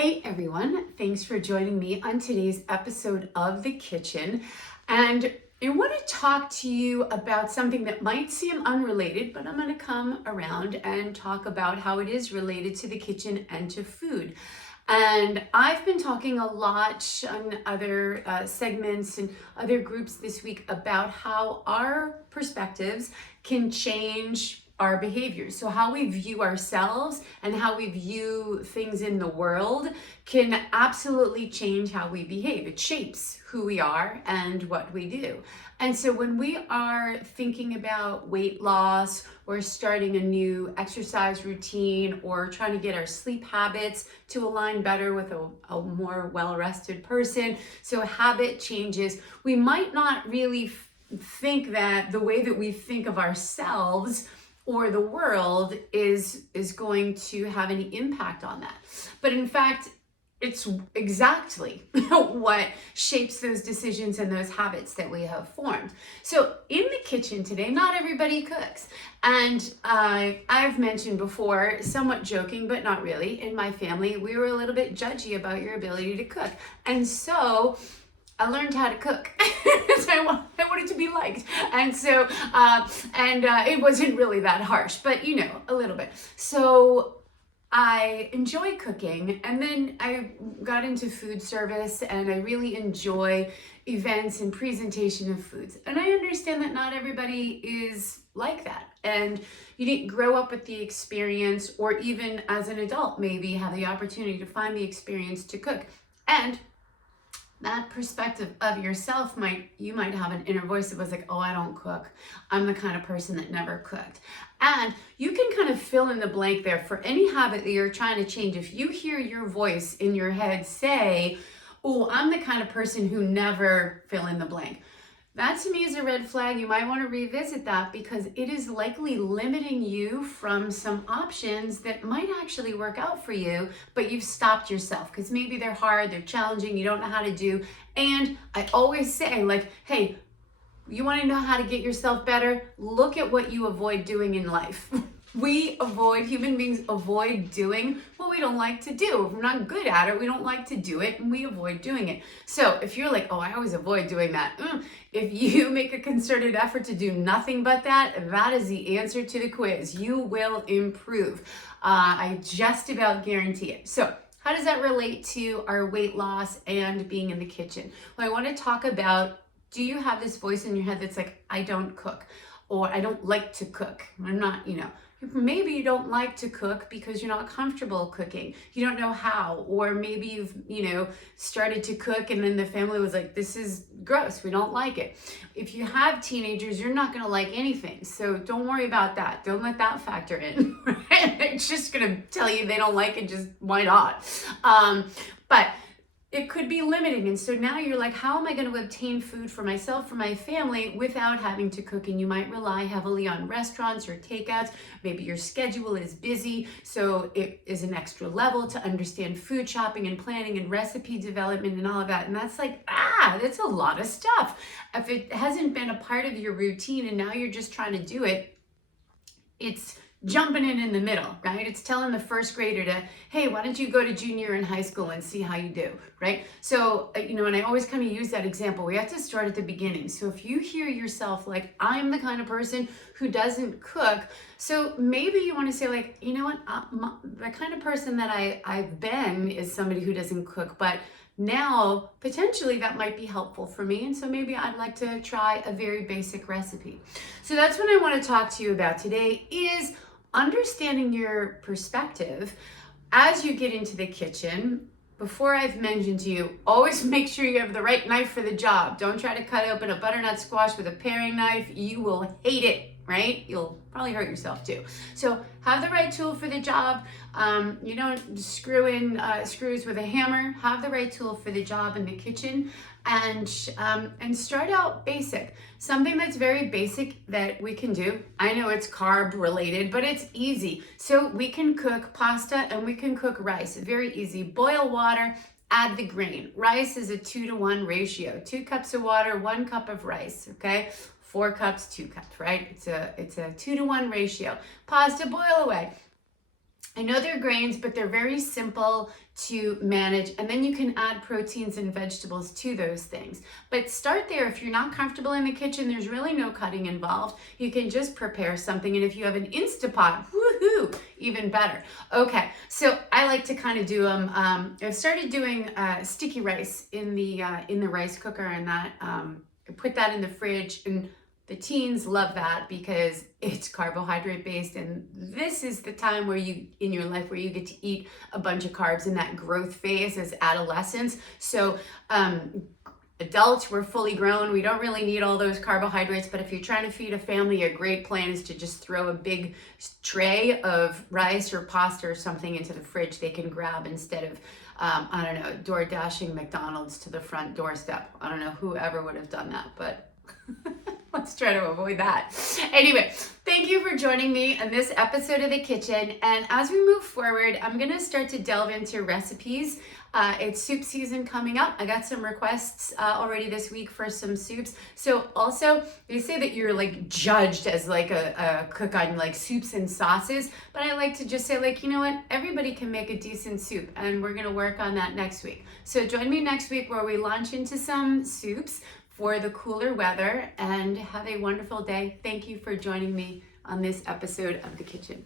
Hey everyone, thanks for joining me on today's episode of The Kitchen. And I want to talk to you about something that might seem unrelated, but I'm going to come around and talk about how it is related to the kitchen and to food. And I've been talking a lot on other segments and other groups this week about how our perspectives can change our behaviors. So how we view ourselves and how we view things in the world can absolutely change how we behave. It shapes who we are and what we do. And so when we are thinking about weight loss or starting a new exercise routine or trying to get our sleep habits to align better with a more well-rested person, so habit changes, we might not really think that the way that we think of ourselves or the world is going to have any impact on that. But in fact, it's exactly what shapes those decisions and those habits that we have formed. So in the kitchen today, not everybody cooks. And I've mentioned before, somewhat joking, but not really, in my family, we were a little bit judgy about your ability to cook. And so I learned how to cook. So I wanted to be liked. And so, it wasn't really that harsh, but a little bit. So I enjoy cooking, and then I got into food service, and I really enjoy events and presentation of foods. And I understand that not everybody is like that, and you didn't grow up with the experience, or even as an adult maybe have the opportunity to find the experience to cook. And that perspective of yourself you might have an inner voice that was like, oh, I don't cook. I'm the kind of person that never cooked. And you can kind of fill in the blank there for any habit that you're trying to change. If you hear your voice in your head say, oh, I'm the kind of person who never fill in the blank, that to me is a red flag. You might want to revisit that, because it is likely limiting you from some options that might actually work out for you, but you've stopped yourself because maybe they're hard, they're challenging, you don't know how to do. And I always say, like, hey, you want to know how to get yourself better? Look at what you avoid doing in life. Human beings avoid doing what we don't like to do. If we're not good at it, we don't like to do it, and we avoid doing it. So if you're like, oh, I always avoid doing that. If you make a concerted effort to do nothing but that, that is the answer to the quiz. You will improve. I just about guarantee it. So how does that relate to our weight loss and being in the kitchen? Well, I want to talk about, do you have this voice in your head that's like, I don't cook, or I don't like to cook? I'm not, maybe you don't like to cook because you're not comfortable cooking. You don't know how, or maybe you've, started to cook and then the family was like, this is gross, we don't like it. If you have teenagers, you're not going to like anything. So don't worry about that. Don't let that factor in. It's just going to tell you they don't like it, just why not? But it could be limiting. And so now you're like, how am I going to obtain food for myself, for my family, without having to cook? And you might rely heavily on restaurants or takeouts. Maybe your schedule is busy, so it is an extra level to understand food shopping and planning and recipe development and all of that. And that's like, that's a lot of stuff. If it hasn't been a part of your routine and now you're just trying to do it, it's jumping in the middle, right? It's telling the first grader to, hey, why don't you go to junior in high school and see how you do, right? So, and I always kind of use that example. We have to start at the beginning. So if you hear yourself like, I'm the kind of person who doesn't cook, so maybe you want to say like, you know what, the kind of person that I've been is somebody who doesn't cook, but now potentially that might be helpful for me, and so maybe I'd like to try a very basic recipe. So that's what I want to talk to you about today, is understanding your perspective as you get into the kitchen. Before, I've mentioned to you, always make sure you have the right knife for the job. Don't try to cut open a butternut squash with a paring knife. You will hate it, right? You'll probably hurt yourself too. So have the right tool for the job. You don't screw in screws with a hammer. Have the right tool for the job in the kitchen, and start out basic. Something that's very basic that we can do. I know it's carb related, but it's easy. So we can cook pasta and we can cook rice. Very easy. Boil water, add the grain. Rice is a 2-to-1 ratio. 2 cups of water, 1 cup of rice, okay? 4 cups, 2 cups, right? It's a 2-to-1 ratio. Pasta, boil away. I know they're grains, but they're very simple to manage. And then you can add proteins and vegetables to those things. But start there. If you're not comfortable in the kitchen, there's really no cutting involved. You can just prepare something. And if you have an Instapot, woohoo, even better. Okay, so I like to kind of do them. I've started doing sticky rice in the rice cooker, and that I put that in the fridge, and the teens love that because it's carbohydrate based, and this is the time where you in your life where you get to eat a bunch of carbs in that growth phase as adolescents. So adults, we're fully grown. We don't really need all those carbohydrates, but if you're trying to feed a family, a great plan is to just throw a big tray of rice or pasta or something into the fridge they can grab instead of I don't know, door dashing McDonald's to the front doorstep. I don't know whoever would have done that, but let's try to avoid that. Anyway, thank you for joining me on this episode of The Kitchen. And as we move forward, I'm going to start to delve into recipes. It's soup season coming up. I got some requests already this week for some soups. So also, they say that you're like judged as like a cook on like soups and sauces. But I like to just say like, you know what? Everybody can make a decent soup. And we're going to work on that next week. So join me next week where we launch into some soups for the cooler weather, and have a wonderful day. Thank you for joining me on this episode of The Kitchen.